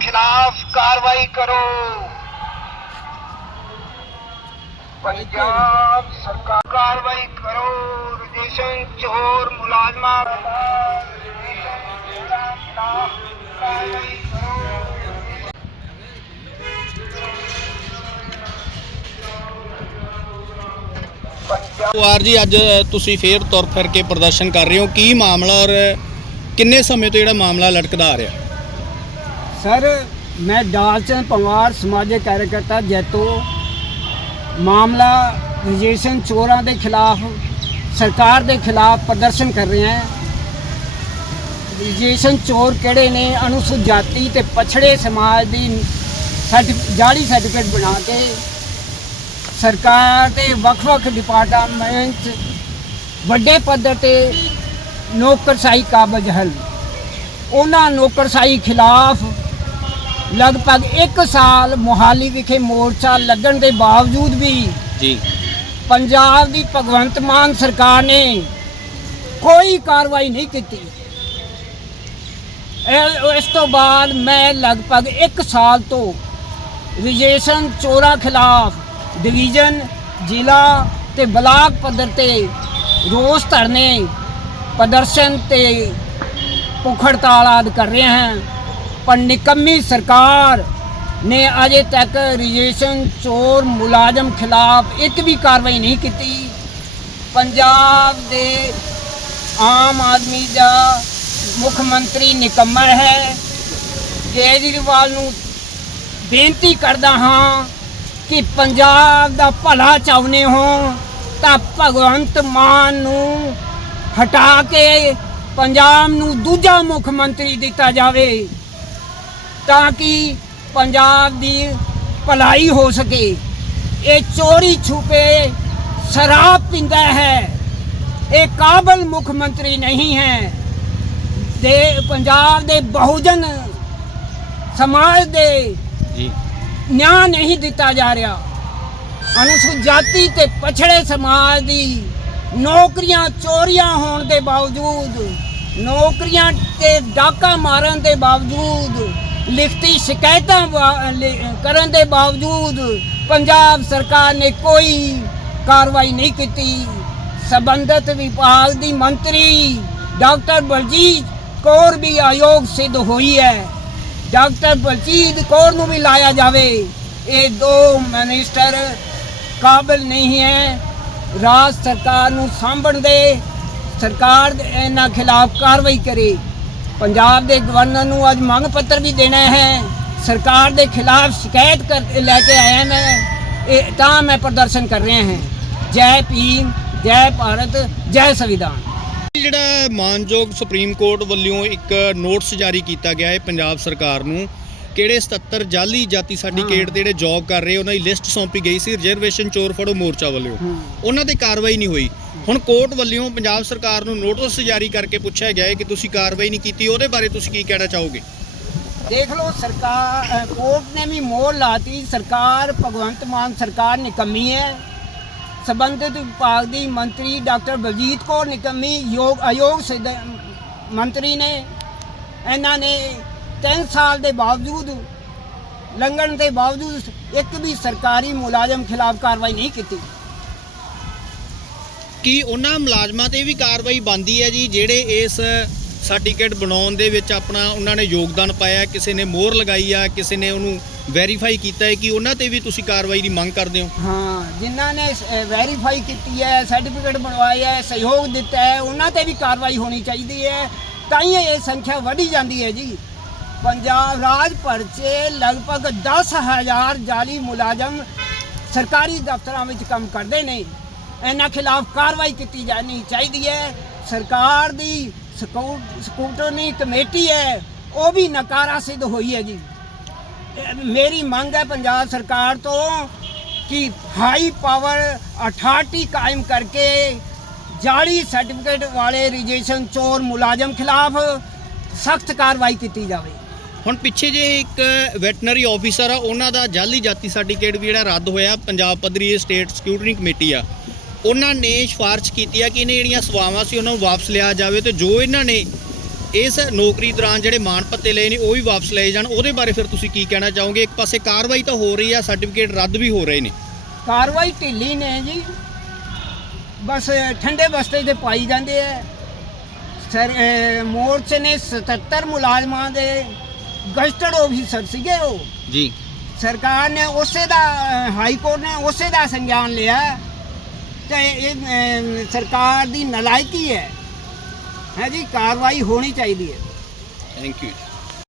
ਖਿਲਾਫ ਕਾਰਵਾਈ ਕਰੋ। ਪੰਜਾਬ ਸਰਕਾਰ ਕਾਰਵਾਈ ਕਰੋ। ਰਜਿਸ਼ਨ ਚੋਰ ਮੁਲਾਜ਼ਮਾਂ ਕਾਰਵਾਈ ਕਰੋ। ਪੰਜਾਬ ਜੀ, ਅੱਜ ਤੁਸੀਂ ਫੇਰ ਤੁਰ ਫਿਰ ਕੇ ਪ੍ਰਦਰਸ਼ਨ ਕਰ ਰਹੇ ਹੋ। ਕੀ ਮਾਮਲਾ ਔਰ ਕਿੰਨੇ ਸਮੇਂ ਤੋਂ ਜਿਹੜਾ ਮਾਮਲਾ ਲਟਕਦਾ ਆ ਰਿਹਾ? ਸਰ, ਮੈਂ ਦਾਲਚੰਦ ਪਵਾਰ, ਸਮਾਜਿਕ ਕਾਰਜਕਰਤਾ, ਜੈਤੋ। ਮਾਮਲਾ ਰਜਿਸਟ੍ਰੇਸ਼ਨ ਚੋਰਾਂ ਦੇ ਖਿਲਾਫ, ਸਰਕਾਰ ਦੇ ਖਿਲਾਫ ਪ੍ਰਦਰਸ਼ਨ ਕਰ ਰਹੇ ਹਾਂ। ਰਜਿਸਟ੍ਰੇਸ਼ਨ ਚੋਰ ਕਿਹੜੇ ਨੇ? ਅਨੁਸੂਚਿਤ ਜਾਤੀ ਤੇ ਪਛੜੇ ਸਮਾਜ ਦੀ ਸਰਟੀਫਿ- ਜਾਲੀ ਸਰਟੀਫਿਕੇਟ ਬਣਾ ਕੇ ਸਰਕਾਰ ਦੇ ਵੱਖ-ਵੱਖ ਡਿਪਾਰਟਮੈਂਟ ਵੱਡੇ ਪੱਧਰ ਤੇ ਨੌਕਰਸ਼ਾਹੀ ਕਾਬਜ ਹਨ। ਉਹਨਾਂ ਨੌਕਰਸ਼ਾਹੀ ਖਿਲਾਫ ਲਗਭਗ 1 ਸਾਲ ਮੋਹਾਲੀ ਵਿਖੇ ਮੋਰਚਾ ਲੱਗਣ ਦੇ ਬਾਵਜੂਦ ਵੀ ਜੀ। ਪੰਜਾਬ ਦੀ ਭਗਵੰਤ ਮਾਨ ਸਰਕਾਰ ਨੇ ਕੋਈ ਕਾਰਵਾਈ ਨਹੀਂ ਕੀਤੀ। ਇਸ ਤੋਂ ਬਾਅਦ ਮੈਂ ਲਗਭਗ 1 ਸਾਲ ਤੋਂ ਰਜਿਸਟ੍ਰੇਸ਼ਨ ਚੋਰਾਂ ਖਿਲਾਫ ਡਿਵੀਜ਼ਨ ਜ਼ਿਲ੍ਹਾ ਤੇ ਬਲਾਕ ਪੱਧਰ ਤੇ ਰੋਸ ਧਰਨੇ ਪ੍ਰਦਰਸ਼ਨ ਤੇ ਭੁੱਖ ਹੜਤਾਲ ਆਦਿ ਕਰ ਰਹੇ ਹਾਂ। ਪਰ ਨਿਕੰਮੀ ਸਰਕਾਰ ਨੇ ਅਜੇ ਤੱਕ ਰਜਿਸਟ੍ਰੇਸ਼ਨ ਚੋਰ ਮੁਲਾਜ਼ਮ ਖਿਲਾਫ ਇੱਕ ਵੀ ਕਾਰਵਾਈ ਨਹੀਂ ਕੀਤੀ। ਪੰਜਾਬ ਦੇ ਆਮ ਆਦਮੀ ਦਾ ਮੁੱਖ ਮੰਤਰੀ ਨਿਕੰਮਾ ਹੈ। ਕੇਜਰੀਵਾਲ ਨੂੰ ਬੇਨਤੀ ਕਰਦਾ ਹਾਂ ਕਿ ਪੰਜਾਬ ਦਾ ਭਲਾ ਚਾਹੁੰਦੇ ਹੋ ਤਾਂ ਭਗਵੰਤ ਮਾਨ ਨੂੰ ਹਟਾ ਕੇ ਪੰਜਾਬ ਨੂੰ ਦੂਜਾ ਮੁੱਖ ਮੰਤਰੀ ਦਿੱਤਾ ਜਾਵੇ ਤਾਂ ਕਿ ਪੰਜਾਬ ਦੀ ਭਲਾਈ ਹੋ ਸਕੇ। ਇਹ ਚੋਰੀ ਛੁਪੇ ਸ਼ਰਾਬ ਪੀਂਦਾ ਹੈ। ਇਹ ਕਾਬਲ ਮੁੱਖ ਮੰਤਰੀ ਨਹੀਂ ਹੈ। ਦੇ ਪੰਜਾਬ ਦੇ ਬਹੁਜਨ ਸਮਾਜ ਦੇ ਜੀ। ਨਿਆਂ ਨਹੀਂ ਦਿੱਤਾ ਜਾ ਰਿਹਾ। ਅਨੁਸੂਚਿਤ ਜਾਤੀ ਤੇ ਪਛੜੇ ਸਮਾਜ ਦੀ ਨੌਕਰੀਆਂ ਚੋਰੀਆਂ ਹੋਣ ਦੇ ਬਾਵਜੂਦ, ਨੌਕਰੀਆਂ ਤੇ ਡਾਕਾ ਮਾਰਨ ਦੇ ਬਾਵਜੂਦ, ਲਿਖਤੀ ਸ਼ਿਕਾਇਤਾਂ ਵਾ- ਕਰਨ ਦੇ ਬਾਵਜੂਦ ਪੰਜਾਬ ਸਰਕਾਰ ਨੇ ਕੋਈ ਕਾਰਵਾਈ ਨਹੀਂ ਕੀਤੀ। ਸਬੰਧਤ ਵਿਭਾਗ ਦੀ ਮੰਤਰੀ ਡਾਕਟਰ ਬਲਜੀਤ ਕੌਰ ਵੀ ਆਯੋਗ ਸਿੱਧ ਹੋਈ ਹੈ। ਡਾਕਟਰ ਬਲਜੀਤ ਕੌਰ ਨੂੰ ਵੀ ਲਾਇਆ ਜਾਵੇ। ਇਹ ਦੋ ਮਿਨਿਸਟਰ ਕਾਬਿਲ ਨਹੀਂ ਹੈ। ਰਾਜ ਸਰਕਾਰ ਨੂੰ ਸਾਂਭਣ ਦੇ, ਸਰਕਾਰ ਇਹਨਾਂ ਖਿਲਾਫ ਕਾਰਵਾਈ ਕਰੇ। ਪੰਜਾਬ ਦੇ ਗਵਰਨਰ ਨੂੰ ਅੱਜ ਮੰਗ ਪੱਤਰ ਵੀ ਦੇਣਾ ਹੈ। ਸਰਕਾਰ ਦੇ ਖਿਲਾਫ ਸ਼ਿਕਾਇਤ ਕਰ, ਲੈ ਕੇ ਆਇਆ ਮੈਂ। ਇਹ ਤਾਂ ਮੈਂ ਪ੍ਰਦਰਸ਼ਨ ਕਰ ਰਹੇ ਹਾਂ। ਜੈ ਭੀਮ, ਜੈ ਭਾਰਤ, ਜੈ ਸੰਵਿਧਾਨ। ਜਿਹੜਾ ਮਾਨਯੋਗ ਸੁਪਰੀਮ ਕੋਰਟ ਵੱਲੋਂ ਇੱਕ ਨੋਟਿਸ ਜਾਰੀ ਕੀਤਾ ਗਿਆ ਹੈ ਪੰਜਾਬ ਸਰਕਾਰ ਨੂੰ ਕਿਹੜੇ 77 ਜਾਲੀ ਜਾਤੀ ਸਰਟੀਫਿਕੇਟ ਦੇ ਜਿਹੜੇ ਜੌਬ ਕਰ ਰਹੇ ਉਹਨਾਂ ਦੀ ਲਿਸਟ ਸੌਂਪੀ ਗਈ ਸੀ ਰਿਜ਼ਰਵੇਸ਼ਨ ਚੋਰ ਫੜੋ ਮੋਰਚਾ ਵੱਲੋਂ। ਉਹਨਾਂ ਤੇ ਕਾਰਵਾਈ ਨਹੀਂ ਹੋਈ। ਹੁਣ ਕੋਰਟ ਵੱਲੋਂ ਪੰਜਾਬ ਸਰਕਾਰ ਨੂੰ ਨੋਟਿਸ ਜਾਰੀ ਕਰਕੇ ਪੁੱਛਿਆ ਗਿਆ ਹੈ ਕਿ ਤੁਸੀਂ ਕਾਰਵਾਈ ਨਹੀਂ ਕੀਤੀ ਉਹਦੇ ਬਾਰੇ ਤੁਸੀਂ ਕੀ ਕਹਿਣਾ ਚਾਹੋਗੇ? ਦੇਖ ਲਓ ਸਰਕਾਰ ਕੋਰਟ ਨੇ ਵੀ ਮੋਹਰ ਲਾਤੀ। ਸਰਕਾਰ ਭਗਵੰਤ ਮਾਨ ਸਰਕਾਰ ਨਿਕੰਮੀ ਹੈ। ਸਬੰਧਿਤ ਵਿਭਾਗ ਦੀ ਮੰਤਰੀ ਡਾਕਟਰ ਬਲਜੀਤ ਕੌਰ ਨਿਕੰਮੀ ਯੋਗ ਆਯੋਗ ਮੰਤਰੀ ਨੇ। ਇਹਨਾਂ ਨੇ 3 ਸਾਲ ਦੇ ਬਾਵਜੂਦ ਲੰਘਣ ਦੇ ਬਾਵਜੂਦ ਇੱਕ ਵੀ ਸਰਕਾਰੀ ਮੁਲਾਜ਼ਮ ਖਿਲਾਫ ਕਾਰਵਾਈ ਨਹੀਂ ਕੀਤੀ। ਕੀ ਉਹਨਾਂ ਮੁਲਾਜ਼ਮਾਂ ਤੇ ਵੀ ਕਾਰਵਾਈ ਬੰਦੀ ਹੈ ਜੀ ਜਿਹੜੇ ਇਸ ਸਰਟੀਫਿਕੇਟ ਬਣਾਉਣ ਦੇ ਵਿੱਚ ਆਪਣਾ ਉਹਨਾਂ ਨੇ ਯੋਗਦਾਨ ਪਾਇਆ ਕਿਸੇ ਨੇ ਮੋਹਰ ਲਗਾਈ ਆ ਕਿਸੇ ਨੇ ਉਹਨੂੰ ਵੈਰੀਫਾਈ ਕੀਤਾ ਹੈ ਕਿ ਉਹਨਾਂ ਤੇ ਵੀ ਤੁਸੀਂ ਕਾਰਵਾਈ ਦੀ ਮੰਗ ਕਰਦੇ ਹੋ? ਹਾਂ ਜਿਨ੍ਹਾਂ ਨੇ ਵੈਰੀਫਾਈ ਕੀਤੀ ਹੈ ਸਰਟੀਫਿਕੇਟ ਬਣਵਾਇਆ ਹੈ ਸਹਿਯੋਗ ਦਿੱਤਾ ਹੈ ਉਹਨਾਂ ਤੇ ਵੀ ਕਾਰਵਾਈ ਹੋਣੀ ਚਾਹੀਦੀ ਹੈ ਤਾਂ ਹੀ ਇਹ ਸੰਖਿਆ ਵਧੀ ਜਾਂਦੀ ਹੈ ਜੀ। ਪੰਜਾਬ ਰਾਜ ਭਰ 'ਚ ਲਗਭਗ 10000 ਜਾਲੀ ਮੁਲਾਜ਼ਮ ਸਰਕਾਰੀ ਦਫ਼ਤਰਾਂ ਵਿੱਚ ਕੰਮ ਕਰਦੇ ਨੇ। ਇਹਨਾਂ ਖਿਲਾਫ ਕਾਰਵਾਈ ਕੀਤੀ ਜਾਣੀ ਚਾਹੀਦੀ ਹੈ। ਸਰਕਾਰ ਦੀ ਸਕੂ- ਸਕੂਟਨੀ ਕਮੇਟੀ ਹੈ। ਉਹ ਵੀ ਨਕਾਰਾ ਸਿੱਧ ਹੋਈ ਹੈ ਜੀ। ਮੇਰੀ ਮੰਗ ਹੈ ਪੰਜਾਬ ਸਰਕਾਰ ਤੋਂ ਕਿ ਹਾਈ ਪਾਵਰ ਅਥਾਰਟੀ ਕਾਇਮ ਕਰਕੇ ਜਾਲੀ ਸਰਟੀਫਿਕੇਟ ਵਾਲੇ ਰਜਿਸਟ੍ਰੇਸ਼ਨ ਚੋਰ ਮੁਲਾਜ਼ਮ ਖਿਲਾਫ ਸਖਤ ਕਾਰਵਾਈ ਕੀਤੀ ਜਾਵੇ। ਹੁਣ ਪਿੱਛੇ ਜੇ ਇੱਕ ਵੈਟਨਰੀ ਆਫੀਸਰ ਆ, ਉਹਨਾਂ ਦਾ ਜਾਲੀ ਜਾਤੀ ਸਰਟੀਫਿਕੇਟ ਵੀ ਜਿਹੜਾ ਰੱਦ ਹੋਇਆ, ਪੰਜਾਬ ਪੱਧਰੀ ਸਟੇਟ ਸਿਕਿਉਰਿਟੀ ਕਮੇਟੀ ਆ। ਉਹਨਾਂ ਨੇ ਸਿਫਾਰਿਸ਼ ਕੀਤੀ ਆ ਕਿ ਇਹਨੇ ਜਿਹੜੀਆਂ ਸੇਵਾਵਾਂ ਸੀ, ਉਹਨਾਂ ਨੂੰ ਵਾਪਸ ਲਿਆ ਜਾਵੇ ਤੇ ਜੋ ਇਹਨਾਂ ਨੇ ਇਸ ਨੌਕਰੀ ਦੌਰਾਨ ਜਿਹੜੇ ਮਾਣ ਪੱਤੇ ਲਏ ਨੇ, ਉਹ ਵੀ ਵਾਪਸ ਲਏ ਜਾਣ। ਉਹਦੇ ਬਾਰੇ ਫਿਰ ਤੁਸੀਂ ਕੀ ਕਹਿਣਾ ਚਾਹੋਗੇ? ਇੱਕ ਪਾਸੇ ਕਾਰਵਾਈ ਤਾਂ ਹੋ ਰਹੀ ਆ, ਸਰਟੀਫਿਕੇਟ ਰੱਦ ਵੀ ਹੋ ਰਹੇ ਨੇ। ਕਾਰਵਾਈ ਢਿੱਲੀ ਨੇ ਜੀ। ਬਸ ਠੰਡੇ ਬਸਤੇ ਤੇ ਪਾਈ ਜਾਂਦੇ ਆ। ਸਰ ਮੋਰਚੇ ਨੇ 77 ਮੁਲਾਜ਼ਮਾਂ ਦੇ ਗਸਟਡ ਆਫੀਸਰ ਸੀਗੇ ਉਹ। ਜੀ। ਸਰਕਾਰ ਨੇ ਉਸੇ ਦਾ ਹਾਈ ਕੋਰਟ ਨੇ ਉਸੇ ਦਾ ਸੰਗਿਆਨ ਲਿਆ। ਤੇ ਇਹ ਸਰਕਾਰ ਦੀ ਨਲਾਇਕੀ ਹੈ। ਹੈ ਜੀ ਕਾਰਵਾਈ ਹੋਣੀ ਚਾਹੀਦੀ ਹੈ। Thank you